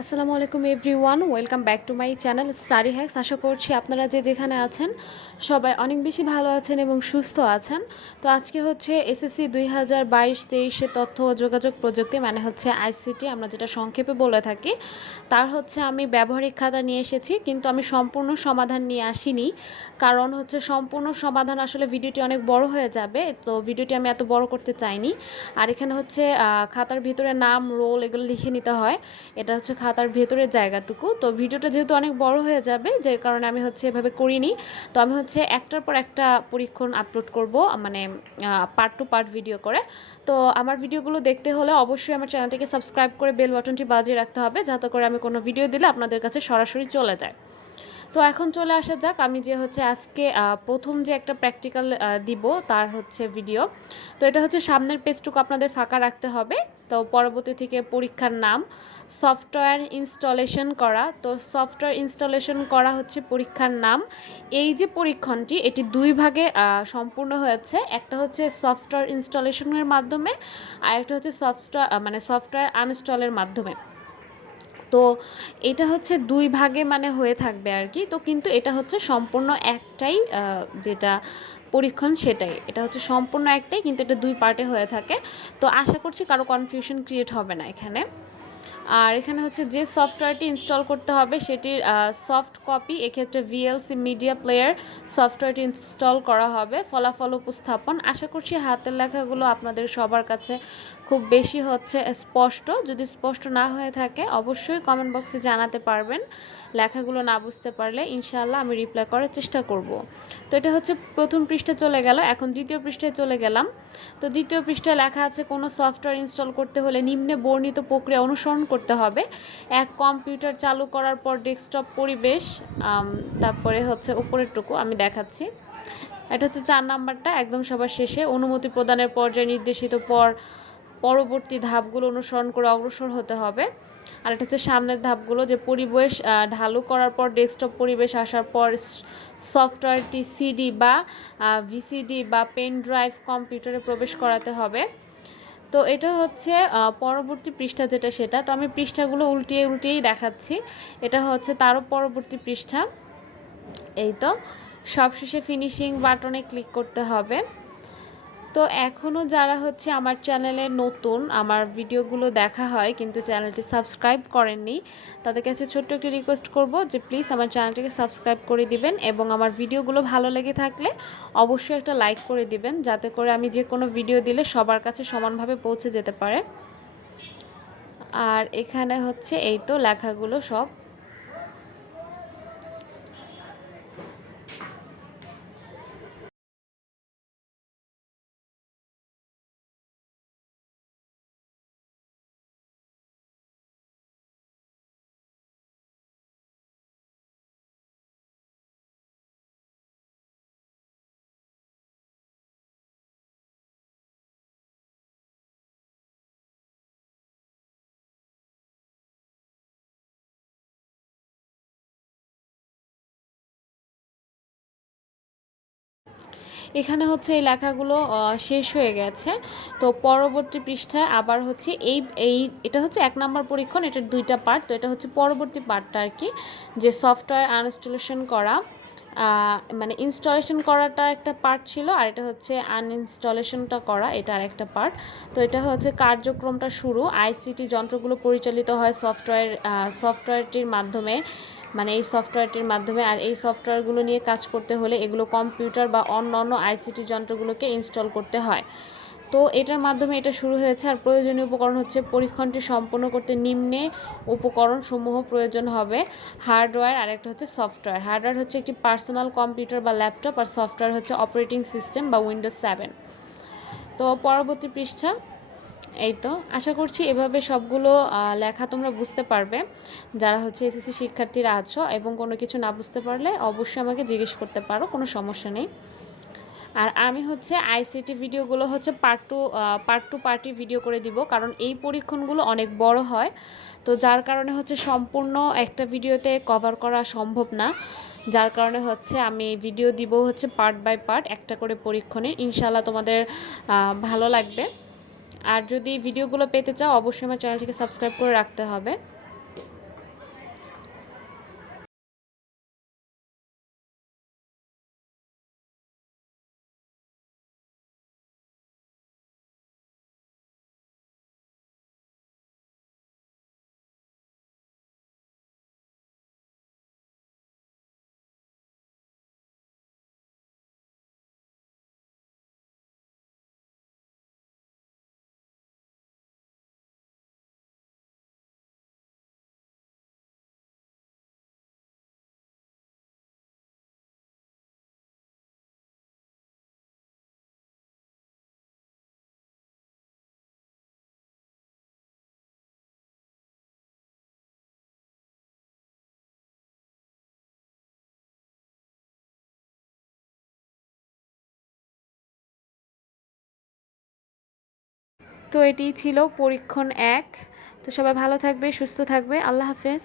আসসালামু আলাইকুম everyone, welcome back to my channel Study Hacks. আশা করছি আপনারা যে যেখানে আছেন সবাই অনেক বেশি ভালো আছেন এবং সুস্থ আছেন। তো আজকে হচ্ছে এসএসসি 2022-23 তথ্য ও যোগাযোগ প্রযুক্তি মানে হচ্ছে আইসিটি, আমরা যেটা সংক্ষেপে বলে থাকি, তার হচ্ছে আমি ব্যবহারিক খাতা নিয়ে এসেছি, কিন্তু আমি সম্পূর্ণ সমাধান নিয়ে আসিনি। কারণ হচ্ছে সম্পূর্ণ সমাধান আসলে ভিডিওটি অনেক বড় হয়ে যাবে, তো ভিডিওটি আমি এত বড় করতে চাইনি। আর এখানে হচ্ছে খাতার ভিতরে নাম, রোল এগুলো লিখে নিতে হয়, এটা হচ্ছে খাতার ভেতরের জায়গাটুকু। তো ভিডিওটা যেহেতু অনেক বড় হয়ে যাবে, যে কারণে আমি হচ্ছে এভাবে করিনি। তো আমি হচ্ছে একটার পর একটা পরীক্ষণ আপলোড করব, মানে পার্ট টু পার্ট ভিডিও করে। তো আমার ভিডিওগুলো দেখতে হলে অবশ্যই আমার চ্যানেলটিকে সাবস্ক্রাইব করে বেল বাটনটি বাজিয়ে রাখতে হবে, যাতে করে আমি কোনো ভিডিও দিলে আপনাদের কাছে সরাসরি চলে যায়। তো এখন চলে আসা যাক, আমি যে হচ্ছে আজকে প্রথম যে একটা প্র্যাকটিক্যাল দিব তার হচ্ছে ভিডিও। তো এটা হচ্ছে সামনের পেজটুকু আপনাদের ফাঁকা রাখতে হবে। তো পরবর্তী থেকে পরীক্ষার নাম সফটওয়্যার ইনস্টলেশন করা। তো সফটওয়্যার ইনস্টলেশন করা হচ্ছে পরীক্ষার নাম। এই যে পরীক্ষণটি এটি দুই ভাগে সম্পূর্ণ হয়েছে, একটা হচ্ছে সফটওয়্যার ইনস্টলেশনের মাধ্যমে আর একটা হচ্ছে সফটওয়্যার আনইনস্টলের মাধ্যমে। তো এটা হচ্ছে দুই ভাগে মানে হয়ে থাকবে আর কি। তো কিন্তু এটা হচ্ছে সম্পূর্ণ একটাই, যেটা পরীক্ষণ সেটাই, এটা হচ্ছে সম্পূর্ণ একটাই, কিন্তু এটা দুই পার্টে হয়ে থাকে। তো আশা করছি কারো কনফিউশন ক্রিয়েট হবে না এখানে। আর এখানে হচ্ছে যে সফটওয়্যারটি ইনস্টল করতে হবে সেটির সফট কপি, এক্ষেত্রে ভিএলসি মিডিয়া প্লেয়ার সফটওয়্যারটি ইনস্টল করা হবে। ফলাফল উপস্থাপন, আশা করছি হাতের লেখাগুলো আপনাদের সবার কাছে খুব বেশি হচ্ছে স্পষ্ট। যদি স্পষ্ট না হয়ে থাকে অবশ্যই কমেন্ট বক্সে জানাতে পারবেন। লেখাগুলো না বুঝতে পারলে ইনশাআল্লাহ আমি রিপ্লাই করার চেষ্টা করব। তো এটা হচ্ছে প্রথম পৃষ্ঠা চলে গেল, এখন দ্বিতীয় পৃষ্ঠায় চলে গেলাম। তো দ্বিতীয় পৃষ্ঠায় লেখা আছে কোনো সফটওয়্যার ইনস্টল করতে হলে নিম্নে বর্ণিত প্রক্রিয়া অনুসরণ করতে হবে। এক, কম্পিউটার চালু করার পর ডেস্কটপ পরিবেশ, তারপরে হচ্ছে উপরেরটুকু আমি দেখাচ্ছি। এটা হচ্ছে 4 নাম্বারটা একদম সবার শেষে, অনুমতি প্রদানের পর্যায়ে নির্দেশিত পরবর্তী ধাপগুলো অনুসরণ করে অগ্রসর হতে হবে। আর এটা হচ্ছে সামনের ধাপগুলো, যে পরিবেশ ঢালু করার পর ডেস্কটপ পরিবেশ আসার পর সফটওয়্যারটি সিডি বা ভিসিডি বা পেন ড্রাইভ কম্পিউটারে প্রবেশ করাতে হবে। তো এটা হচ্ছে পরবর্তী পৃষ্ঠা যেটা সেটা। তো আমি পৃষ্ঠাগুলো উল্টিয়েই দেখাচ্ছি। এটা হচ্ছে তারও পরবর্তী পৃষ্ঠা। এই তো সবশেষে ফিনিশিং বাটনে ক্লিক করতে হবে। তো এখনও যারা হচ্ছে আমার চ্যানেলে নতুন, আমার ভিডিওগুলো দেখা হয় কিন্তু চ্যানেলটি সাবস্ক্রাইব করেননি, তাদের কাছে ছোট্ট একটি রিকোয়েস্ট করব যে প্লিজ আমার চ্যানেলটিকে সাবস্ক্রাইব করে দিবেন এবং আমার ভিডিওগুলো ভালো লেগে থাকলে অবশ্যই একটা লাইক করে দিবেন, যাতে করে আমি যে কোনো ভিডিও দিলে সবার কাছে সমানভাবে পৌঁছে যেতে পারে। আর এখানে হচ্ছে এই তো লেখাগুলো সব। এখানে হচ্ছে এই লেখাগুলো শেষ হয়ে গেছে। তো পরবর্তী পৃষ্ঠায় আবার হচ্ছে এটা হচ্ছে 1 নম্বর পরীক্ষণ, এটার 2টা পার্ট। তো এটা হচ্ছে পরবর্তী পার্টটা আর কি, যে সফটওয়্যার আনইনস্টলেশন করা, মানে ইনস্টলেশন করাটা একটা পার্ট ছিল, আর এটা হচ্ছে আনইনস্টলেশনটা করা, এটা আরেকটা পার্ট। তো এটা হচ্ছে কার্যক্রমটা শুরু। আইসিটি যন্ত্রগুলো পরিচালিত হয় সফটওয়্যারটির মাধ্যমে, মানে এই সফটওয়্যারটির মাধ্যমে। আর এই সফটওয়্যারগুলো নিয়ে কাজ করতে হলে এগুলো কম্পিউটার বা অন্যান্য আইসিটি যন্ত্রগুলোকে ইনস্টল করতে হয়। তো এটার মাধ্যমে এটা শুরু হয়েছে। আর প্রয়োজনীয় উপকরণ হচ্ছে পরীক্ষণটি সম্পন্ন করতে নিম্নে উপকরণসমূহ প্রয়োজন হবে: হার্ডওয়্যার আর একটা হচ্ছে সফটওয়্যার। হার্ডওয়্যার হচ্ছে একটি পার্সোনাল কম্পিউটার বা ল্যাপটপ, আর সফটওয়্যার হচ্ছে অপারেটিং সিস্টেম বা উইন্ডোজ 7। তো পরবর্তী পৃষ্ঠা। এই তো আশা করছি এভাবে সবগুলো লেখা তোমরা বুঝতে পারবে যারা হচ্ছে এসএসসি শিক্ষার্থীরা আছো, এবং কোনো কিছু না বুঝতে পারলে অবশ্যই আমাকে জিজ্ঞেস করতে পারো, কোনো সমস্যা নেই। আর আমি হচ্ছে আইসিটি ভিডিওগুলো হচ্ছে পার্ট টু পার্টি ভিডিও করে দিব, কারণ এই পরীক্ষণগুলো অনেক বড় হয়। তো যার কারণে হচ্ছে সম্পূর্ণ একটা ভিডিওতে কভার করা সম্ভব না, যার কারণে হচ্ছে আমি ভিডিও দিব হচ্ছে পার্ট বাই পার্ট, একটা করে পরীক্ষণের। ইনশাআল্লাহ তোমাদের ভালো লাগবে। আর যদি ভিডিওগুলো পেতে চাও অবশ্যই আমার চ্যানেলটিকে সাবস্ক্রাইব করে রাখতে হবে। তো এটিই ছিল পরীক্ষণ 1। তো সবাই ভালো থাকবে, সুস্থ থাকবে। আল্লাহ হাফেজ।